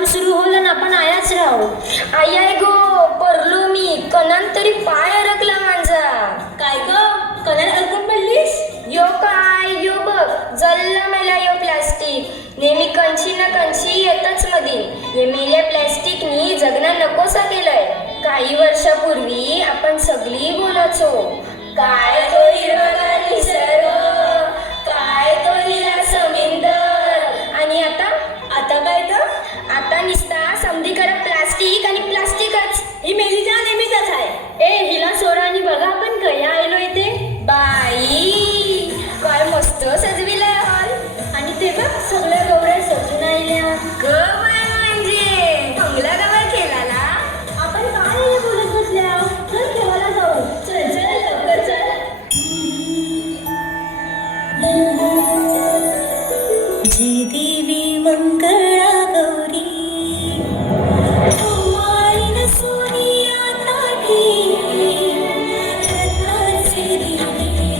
काम सुरू होलं ना आपण आयाच राहू. आई आय गो परलो मी कणान तरी पाय अडकला माझा. काय ग कण्यात अडकून पडलीस? यो काय यो बघ जल्ला मेला यो प्लास्टिक. नेहमी कंची ना कंची येतच मधी. हे मेल्या प्लॅस्टिकनी जगना नकोसा केलंय. काही वर्षापूर्वी आपण सगळी बोलायचो काय तो हिरवागार निसर्ग, काय तो हिला समुंदर. आणि आता काय तर आता निसता समधीकरण प्लास्टिक आणि प्लास्टिकच. ही मेलीच्या नेहमीच आहे. ए हिला सोडा आणि बघा आपण कया आलो इथे. बाई काय मस्त सजविलाय हॉल. आणि ते बघ सगळ्या गौऱ्या सजून आल्या. ग बाय म्हणजे बंगला गवा केलाला. आपण काय हे बोलत बसल्या? चल खेळायला जाऊ. चल चल लवकर चल. जय देवी मंगळा गौरी कुमारीन सोनिया ताठी रत्नाचे दिवे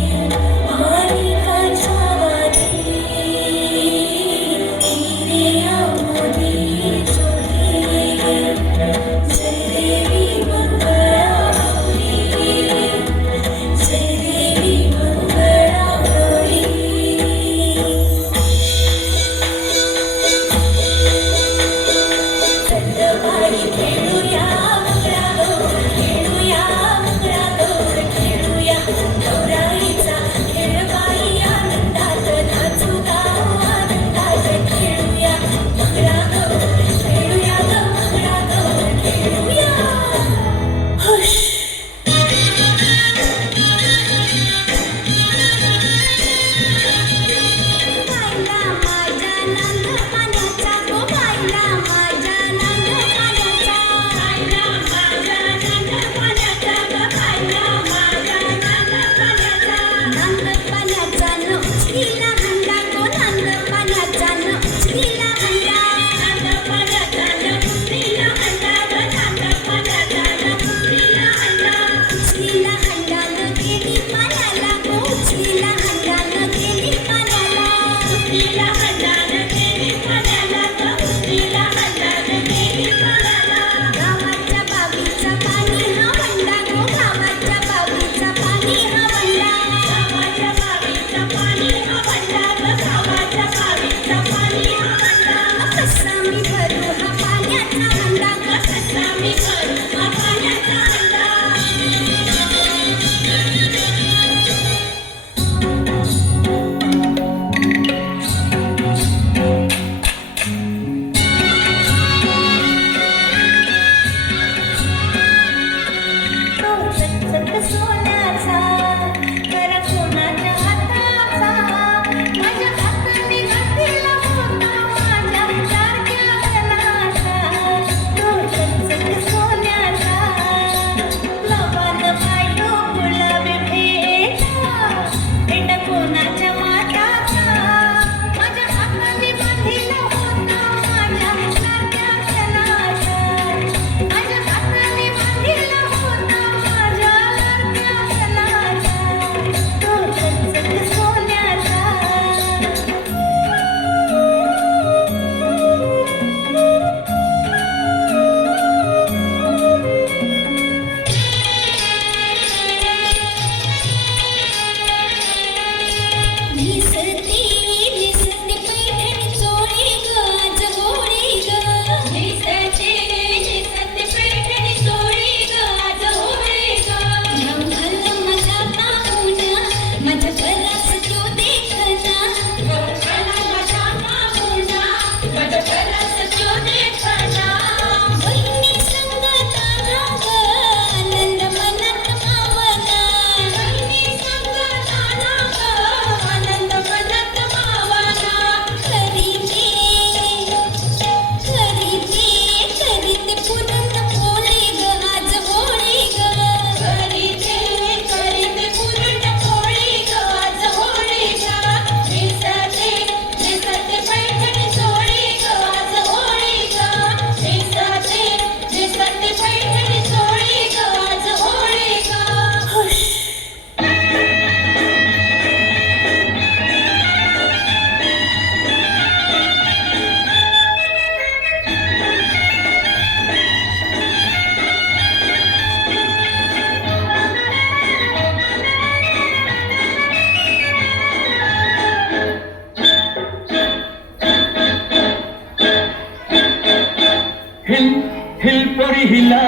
पोरी हिला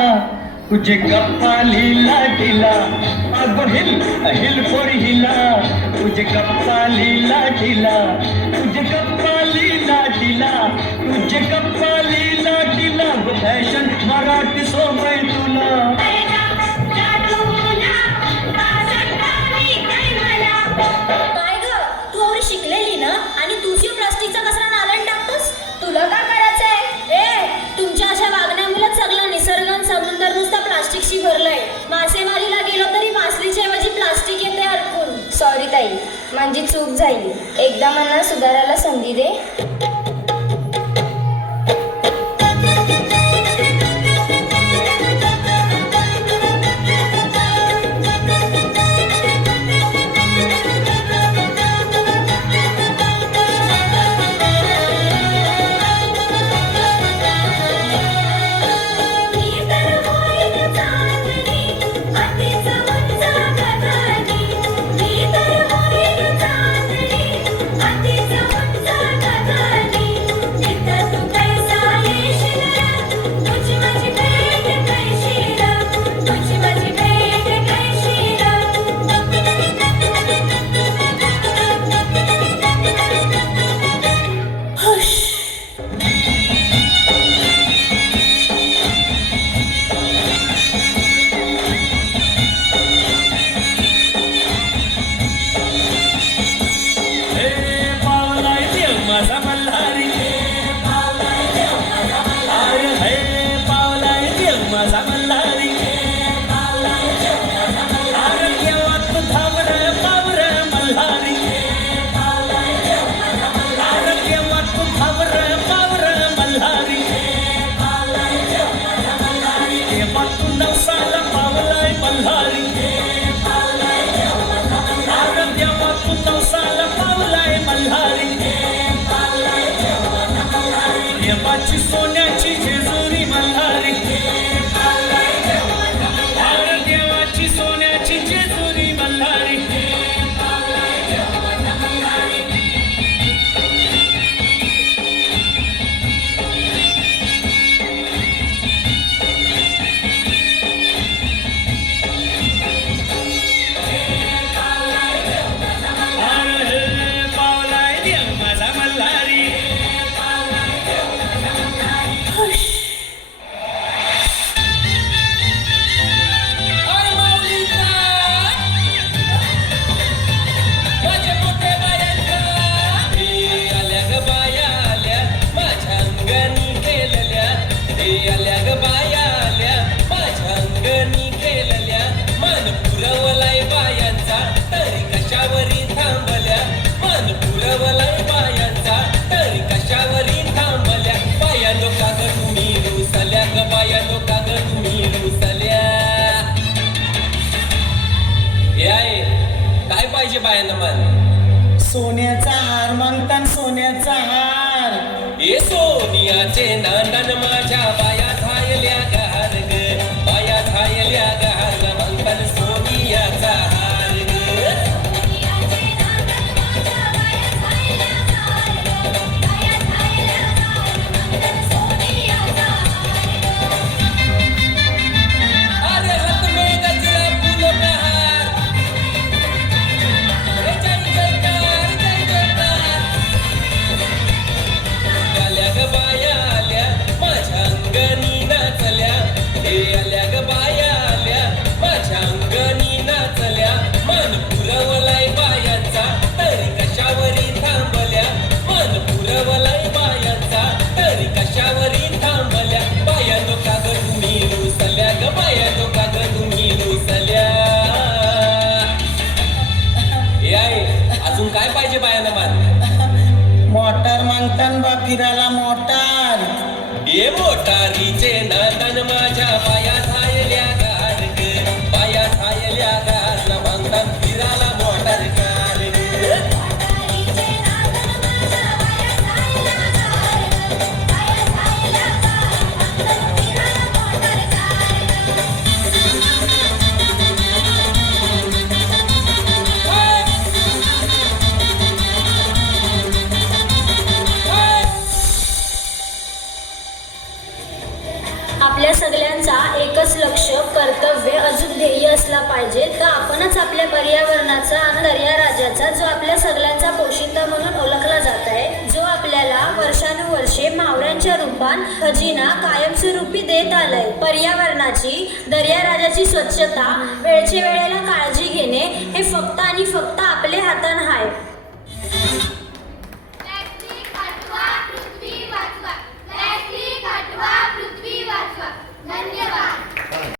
तुझे गप्पा लीला ढिला अगो हिल पोरी हिला तुझे गप्पा लीला ढिला तुझे गप्पा लीला ढिला तुझे गप्पा लीला ढिला फॅशन मराठी सोबय तुला काय ग तू एवढी शिकलेली ना आणि तूच प्लास्टिकचा कचरा नाल्यात टाकतोस. तुला काय करायचंय? तुमच्या अशा वागण्यामुळेच सगळं निसर्ग आणि समुद्र नुसता प्लास्टिकशी भरलंय. मासेमारीला गेलो तरी मासलीच्या ऐवजी प्लास्टिक येते अडकून. सॉरी ताई, माझी चूक झाली. एकदा मला सुधारायला संधी दे. सोन्याची जेजुरी मल्हारी देवाची सोन्याची जेजुरी मल्हारी पावलाय देव माझा मल्हारी काय पाहिजे बायांना मन सोन्याचा हार मागतान सोन्याचा हार ए सोनियाचे नांदन माझ्या बाया झायल्या गहार ग बाया झायल्या गहार मागतान सोनियाचा हार ग अरे हात में गजरा फूलों का हार रे जय जयकार आल्या ग बाया आल्या माझ्या अंगणी नाचल्या हे आल्या ग बाया आल्या माझ्या अंगणी नाचल्या मन पुरवलाय बायांचा तरी कशावरी थांबल्या मन पुरवलाय बायांचा तरी कशावरी थांबल्या बायानो का ग तुम्ही रुसल्या ग बायानो का ग तुम्ही रुसल्या याय अजून काय पाहिजे बायांना मान मोटार मागतान बा फिरायला मोटार ये मोटारीचे नांदन माझ्या बाया झायल्या गार ग बाया झायल्या गार न मागतान फिराला मोटार कार ग आपल्या सगळ्यांचा निसर्गाचा जो आपल्या सगळ्यांचा पोशिंदा म्हणून ओळखला जात आहे, जो आपल्याला वर्षानुवर्षे मावळ्यांच्या रूपात खजिना कायमस्वरूपी देत आलाय. पर्यावरणाची, दर्याराजाची स्वच्छता, वेळच्या वेळेला काळजी घेणे हे फक्त आणि फक्त आपल्या हातात आहे.